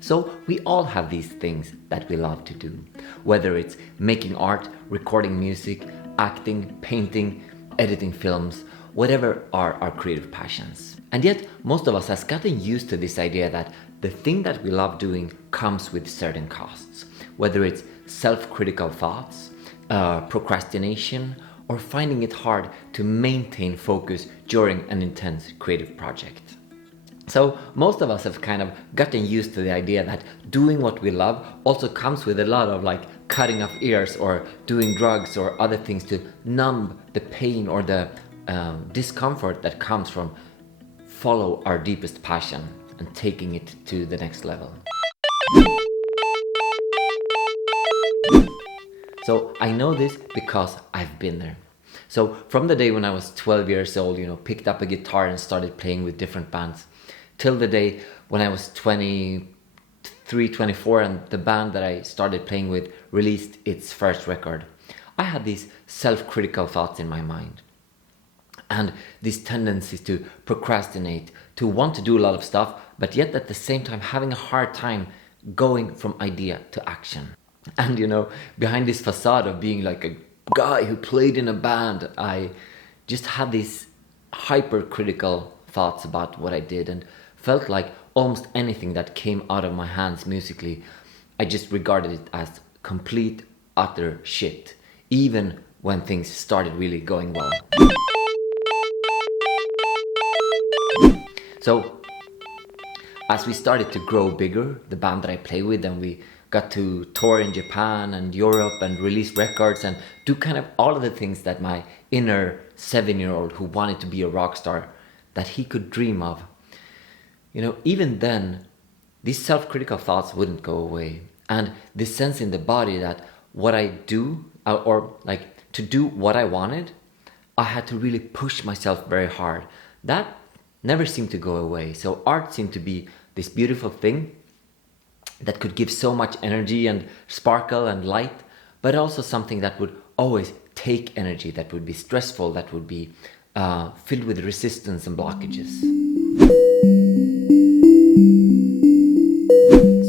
So we all have these things that we love to do, whether it's making art, recording music, acting, painting, editing films, whatever are our creative passions. And yet, most of us has gotten used to this idea that the thing that we love doing comes with certain costs, whether it's self-critical thoughts, procrastination, or finding it hard to maintain focus during an intense creative project. So most of us have kind of gotten used to the idea that doing what we love also comes with a lot of like cutting off ears or doing drugs or other things to numb the pain or the discomfort that comes from follow our deepest passion and taking it to the next level. So I know this because I've been there. So from the day when I was 12 years old, picked up a guitar and started playing with different bands, till the day when I was 23, 24 and the band that I started playing with released its first record, I had these self-critical thoughts in my mind. And these tendencies to procrastinate, to want to do a lot of stuff, but yet at the same time having a hard time going from idea to action. And behind this facade of being like a guy who played in a band, I just had these hypercritical thoughts about what I did and felt like almost anything that came out of my hands musically, I just regarded it as complete, utter shit, even when things started really going well. So, as we started to grow bigger, the band that I play with, and we got to tour in Japan and Europe and release records and do kind of all of the things that my inner 7-year-old who wanted to be a rock star, that he could dream of. Even then, these self-critical thoughts wouldn't go away. And this sense in the body that what I do, or like to do what I wanted, I had to really push myself very hard. That never seemed to go away. So art seemed to be this beautiful thing that could give so much energy and sparkle and light, but also something that would always take energy, that would be stressful, that would be filled with resistance and blockages.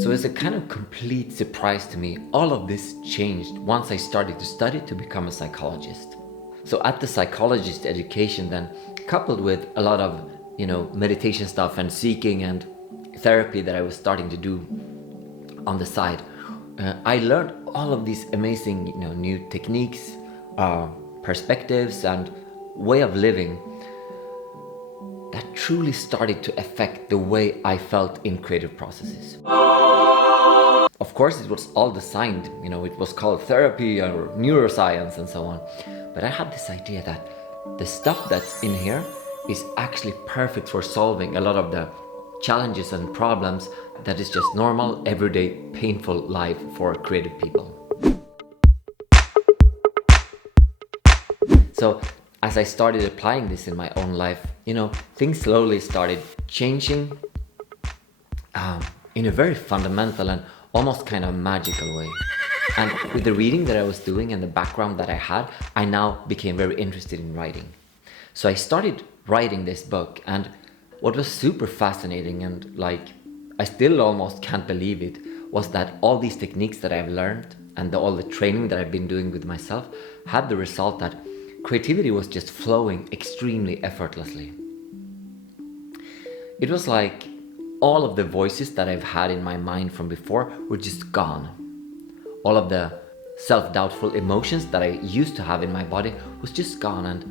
So as a kind of complete surprise to me, all of this changed once I started to study to become a psychologist. So at the psychologist education then, coupled with a lot of meditation stuff and seeking and therapy that I was starting to do on the side, I learned all of these amazing new techniques, perspectives and way of living that truly started to affect the way I felt in creative processes. Of course, it was all designed, it was called therapy or neuroscience and so on, but I had this idea that the stuff that's in here is actually perfect for solving a lot of the challenges and problems that is just normal, everyday, painful life for creative people. So as I started applying this in my own life, things slowly started changing in a very fundamental and almost kind of magical way. And with the reading that I was doing and the background that I had, I now became very interested in writing. So I started writing this book, and what was super fascinating and I still almost can't believe it was that all these techniques that I've learned and all the training that I've been doing with myself had the result that creativity was just flowing extremely effortlessly. It was like all of the voices that I've had in my mind from before were just gone. All of the self-doubtful emotions that I used to have in my body was just gone, and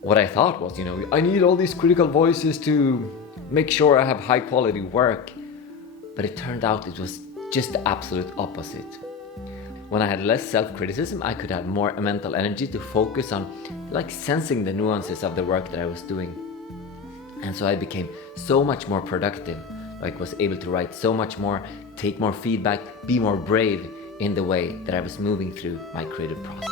what I thought was, I need all these critical voices to make sure I have high quality work. But it turned out it was just the absolute opposite. When I had less self-criticism, I could have more mental energy to focus on sensing the nuances of the work that I was doing. And so I became so much more productive, was able to write so much more, take more feedback, be more brave in the way that I was moving through my creative process.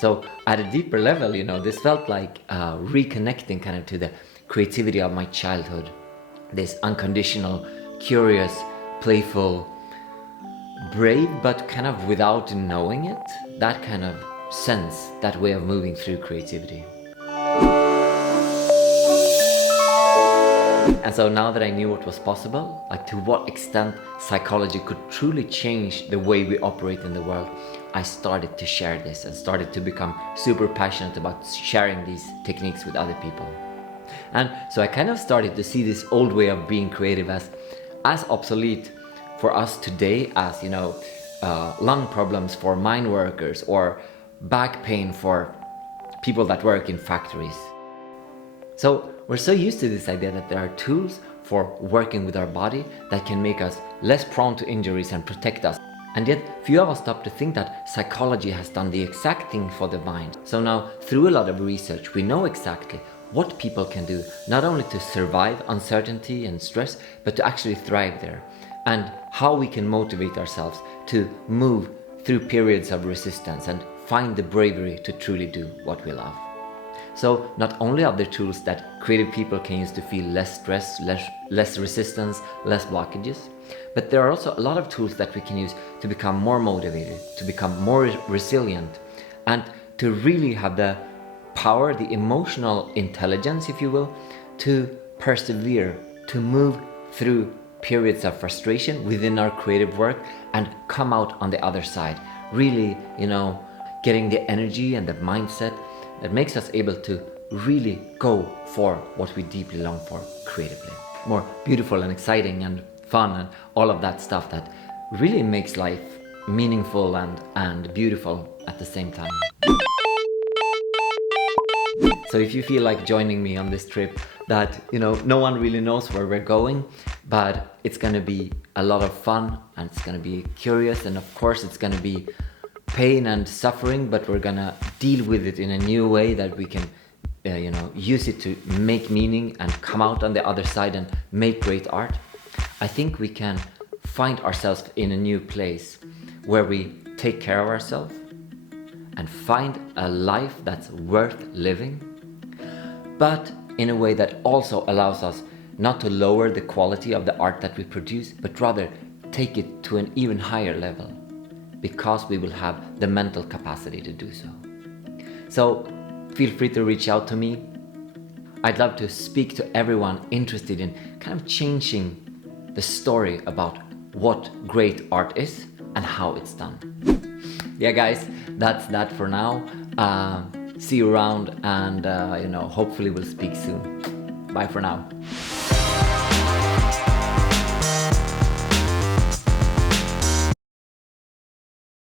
So at a deeper level, this felt like reconnecting kind of to the creativity of my childhood. This unconditional, curious, playful, brave, but kind of without knowing it. That kind of sense, that way of moving through creativity. And so now that I knew what was possible, like to what extent psychology could truly change the way we operate in the world, I started to share this and started to become super passionate about sharing these techniques with other people. And so I kind of started to see this old way of being creative as obsolete for us today as, lung problems for mine workers or back pain for people that work in factories. So we're so used to this idea that there are tools for working with our body that can make us less prone to injuries and protect us. And yet few of us stop to think that psychology has done the exact thing for the mind. So now, through a lot of research, we know exactly what people can do, not only to survive uncertainty and stress, but to actually thrive there, and how we can motivate ourselves to move through periods of resistance and find the bravery to truly do what we love. So not only are there tools that creative people can use to feel less stress, less resistance, less blockages, but there are also a lot of tools that we can use to become more motivated, to become more resilient, and to really have the power, the emotional intelligence, if you will, to persevere, to move through periods of frustration within our creative work and come out on the other side, really, getting the energy and the mindset that makes us able to really go for what we deeply long for creatively. More beautiful and exciting and fun and all of that stuff that really makes life meaningful and beautiful at the same time. So if you feel like joining me on this trip that, no one really knows where we're going, but it's gonna be a lot of fun and it's gonna be curious, and of course it's gonna be pain and suffering, but we're gonna deal with it in a new way that we can use it to make meaning and come out on the other side and make great art. I think we can find ourselves in a new place where we take care of ourselves and find a life that's worth living, but in a way that also allows us not to lower the quality of the art that we produce, but rather take it to an even higher level, because we will have the mental capacity to do so. So feel free to reach out to me. I'd love to speak to everyone interested in kind of changing the story about what great art is and how it's done. Yeah guys, that's that for now. See you around, and hopefully we'll speak soon. Bye for now.